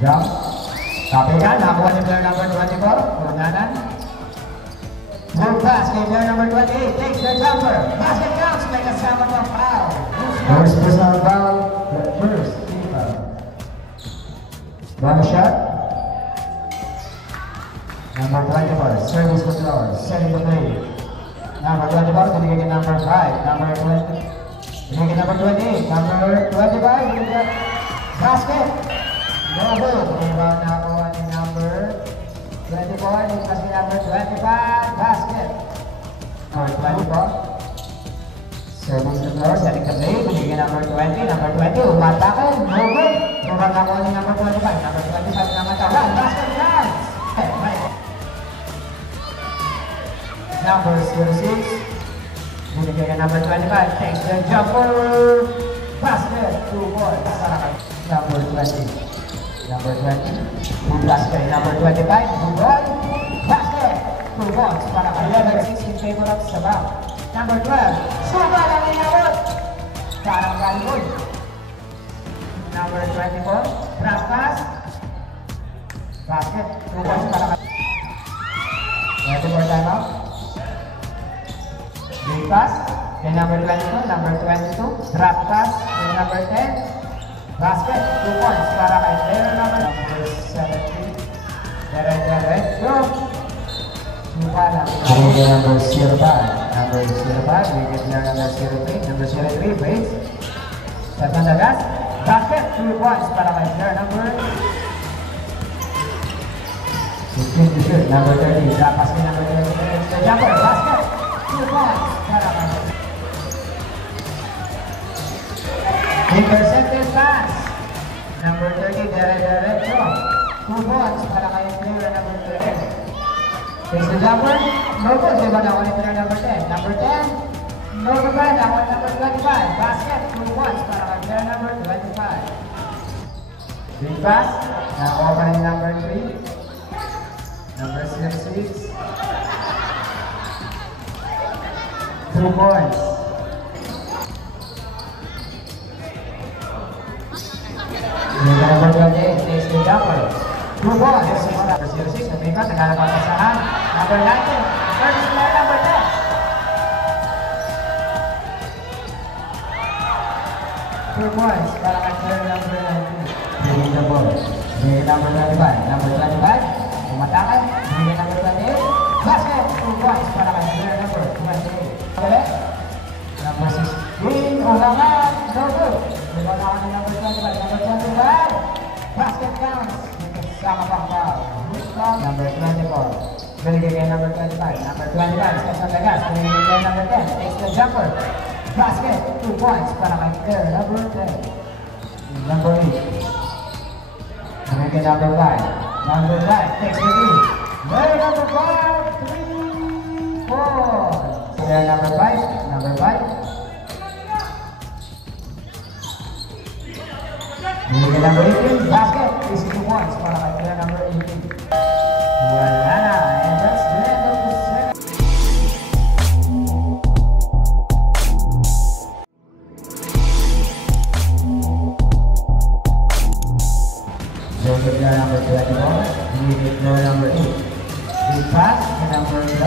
Jump. Copy ka. Nakakuha ni player number 24. Kunanan. Move pass kay player number 28. Takes the jumper. Basket counts. May kasama ng foul. First personal foul. The first team foul. One shot. Number 24. Service to floor. Setting the play. Number 24. Binigay kay number 5. Number 20. Binigay kay number 28. Number 25. Binigay basket. No good. Rebound na ako ni number 24. Lipas ni number 25. Basket. Number 24. Service to floor. Setting the play. Binigay number 20. Number 20. Umatakan. No good. Rebound na ako ni number 25. Number 25 naman tawa. Basket guys. Number 06. Binigay ka number 25. Takes the jumper. Basket. 2 points. Number 20. Number 20. Bukas kay number 25. Bugol. Basket. 2 points. Para kay number 6 in favor of Sabah. Number 12. Suba lang inabot. Parang galibol. Number 24. Drop pass. Basket. 2 points para kay 24 timeout. Big pass kay number 22, number 22, drop pass kay number 10, basket, 2 points para kay player number 17, Diretso, suka lang kay number 05, number 05, we get player number 03, number 03, wait, set on the gas, basket, 2 points para kay player number 16 to shoot, number 30, drop pass kay number 30, the jumper, basket, 2 points para kay intercepted pass number 30 Diretso 2 points para kay player number 30. Takes the jumper, no good. Diba na ako ni player number 10. Number 10, no good ba? Ako number 25. Basket, 2 points para kay player number 25. Big pass, nakuha pa rin number 3, number 6, 2 points. Number 28 takes the jumper. 2 points. Number 06, Amerika, naglalabang kasahan. Number 19, first player number 10. 2 points para kay player number 19. Bigay the ball. Bigay number 25. Number 25, umatakan. Bigay number 28. Basket, 2 points para kay player number 28. Number 16, ulangan. No good. Diba na ako ni number 25. Number 25, basket counts. Sama pang foul. Number 24. Binigay kay number 25. Number 25, steps on the gas. Binigay kay number 10. Takes the jumper. Basket, 2 points para kay player number 10. Number 8. Binigay kay number 5. Number 5 takes the lead. Player number 5, 3 points. Player number 5. Number 5. Binigay number 18, basket, 2 points para kay player number 18. Wala na, and that's the end of the second. So the player number 24, binigay player number 8. Big pass to number 12,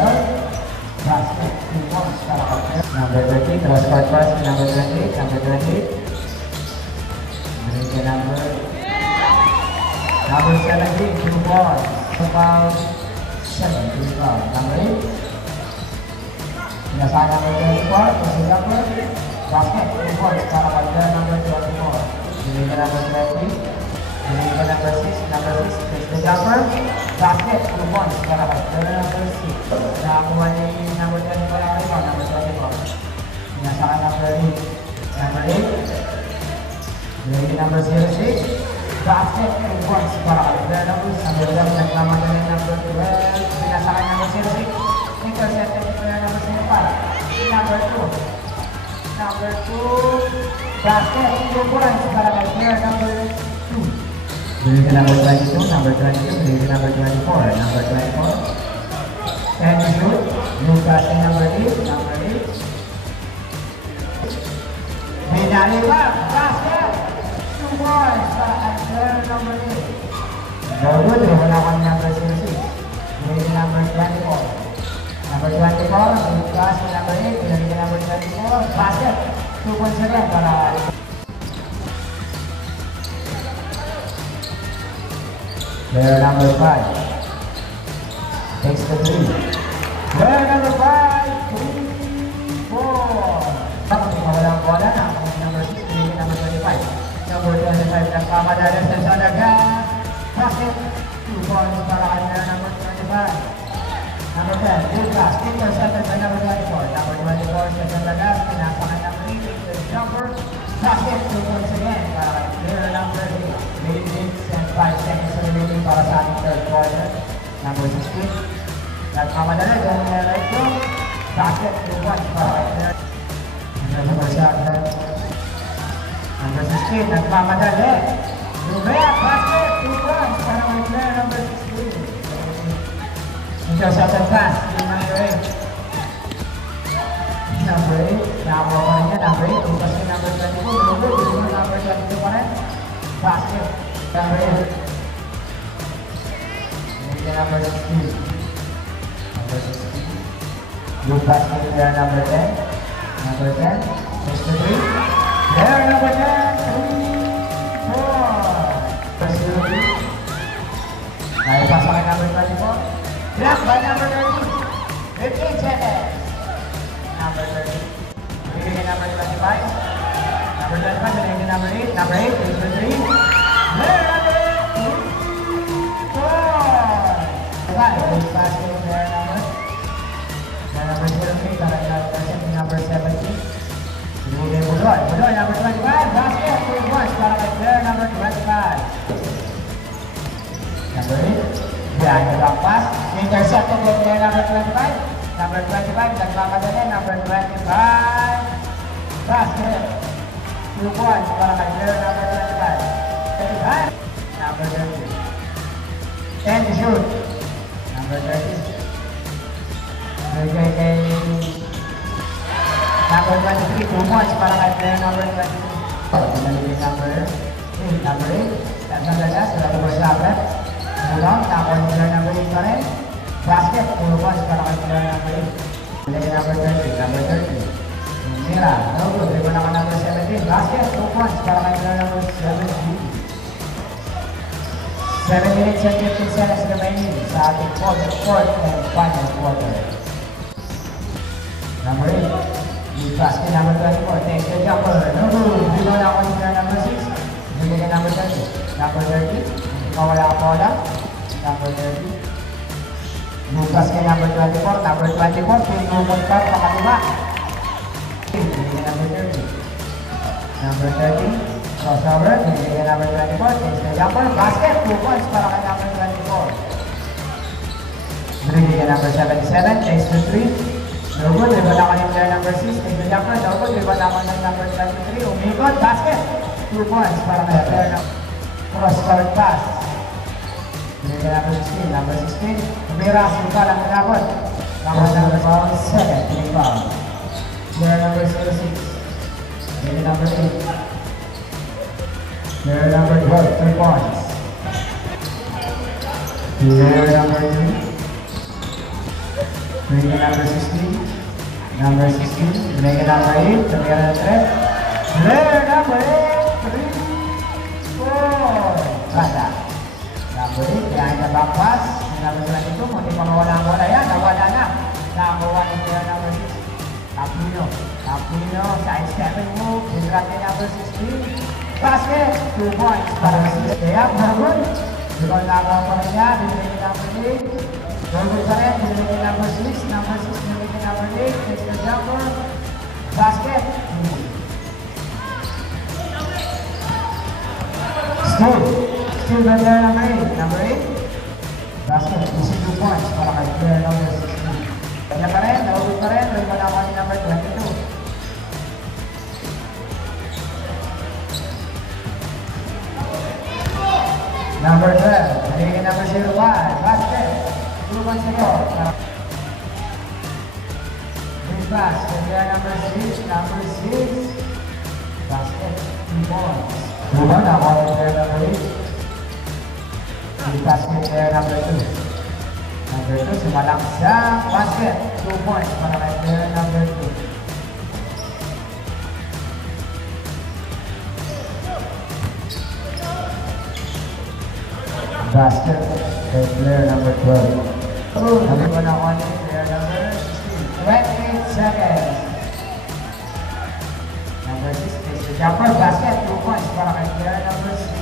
basket, 2 points para kay player number 13, cross court pass to number 28, number 28. Number 17, 2 balls. About 7, 2 balls. Number 8. Pinasahan number 24, to the number. Basket, 2 balls para kay player number 24. Binigay ka number 20. Binigay ka number 6. Number 6, takes the jumper. Basket, 2 balls para kay player number 6. Nakakuha ni number 24 number 24. Pinasahan number 8. Number 8. Binigay number 06. Basket, 2 points para kay player number 6. Number 11, nagmamadali ng number 12. Pinasakay number 06. Intercepted ni player number 05. Number 2. Number 2. Basket, 2 points para kay player number 2. Binigay number 22, number 22. Binigay number 24. Number 24. And shoot. Lucas number 8. Number 8. May nalibak. Basket. 2 points para kay player number 8. No good. Dribble naman number 06. Binigyan number 24. Number 24. Pass to number 8. Binigyan number 24. Basket. 2 points again para player number 5 takes the 3. Player number 5, 3, 4. Tapos mawalang bola na. Number 6, binigyan number 25. Number 25, nagpamadala sa Sanagas. Basket, 2 points para kay player number 25. Number 10, good pass, intercepted by number 24. Number 24 sa Sanagas, pinasakan number 8, the jumper. Basket, 2 points again para kay player number 8. Late hits and 5 seconds remaining para sa ating third quarter. Number 16, nagmamadali, going na right through. Basket, 2 points para kay player. Number 16, nagmamadali. Lubeak, basket, 2 points para kay player number 16. Intercepted pass, number 8. Number 8, nakakuha pa rin niya, number 8. Lupas niya number 22, number 22 pa rin. Basket, number 8. Binigyan number 16. Number 16. Good pass to player number 10. Number 10, 63. Player number 10, 3, 4. Facility. Naipasa kay number 24. Blocked by number 30. 15 seconds. Number 30. Binigyan number 25. Number 25, binigyan number 8. Number 8, number 3. Player number 8, 4. Good pass to player number 03. Number 17. Binigyan Budoy. Budoy, number 25. Basket, 2 points para kay player number 25. Number 8. Behind the back pass. Intercepted by player number 25. Number 25, nagmamadali. Number 25. Basket. 2 points para kay player number 25. 25. Number 30. 10 to shoot. Number 30. Bigay kay number 23. 2 points para kay player number 23. Pinalibig number 8. Number 8. Nagmadalas. Wala ko sa abrat. Ulang, nakakuha ni player number 8 pa rin. Basket, 2 points para kay player number 8. Pinagay number 30, number 30. Mira, no good. Riba naman number 17. Basket, 2 points para kay player number 17. 7 minutes and 15 seconds remaining sa ating fourth and final quarter. Number 8. Good basket, number 24. Takes the jumper. No good. Riba naman ni player number 6. Pinagay number 30. Number 30. Mawala ka bola. Number 30. Bukas kay number 24. Number 24. Pinumon pa pakaliwa. Number 30. Number 30. Crossover. Binigyan number 24. Takes the jumper. Basket. 2 points para kay number 24. Binigyan number 77. Takes the 3. No good. Riba naman yung player number 6. Takes the jumper. No good. Riba naman ng number 23. Umikot. Basket. 2 points para kay player number cross-court pass. Binigyan number 16. Number 16. Tumira. Suka lang tinapot. Number 7. Pinipang. Player number 06. Binigyan number 8. Player number 12. 3 points. Player number 3. Binigyan number 16. Number 16. Binigyan number 8. Tumira na 3. Player number 8. 3, 4. Rasa. Number 8, behind the back pass. Number 22, munti pa mawala ang bola. Yan, nawala na. Number 1 is player number 6. Aquino. Aquino, side stepping move. Interact kay number 16. Basket, 2 points para sa 6. Kaya, Margon. Bigol na ako pa rin niya. Binigay kay number 8. Margon pa rin. Binigay kay number 6. Number 6, binigay kay number 8. Takes the jumper. Basket. Still by player number 8. Number 8. Basket. 2 points para kay player number 16. Kanya pa rin. Naubig pa rin. Rin pa naman ni number 22. Number 12. Binigyan number 05. Basket. 2 points ago. Big pass. Player number 6. Number 6. Basket. 2 points. Nakuha player number 8. Di basket player number 2. Number 2 sumalang sa basket. 2 points para kay player number 2. Basket kay player number 12. Number 1 na only, player number 16. 28 seconds. Number 6 is the jumper basket. 2 points para kay player number 6.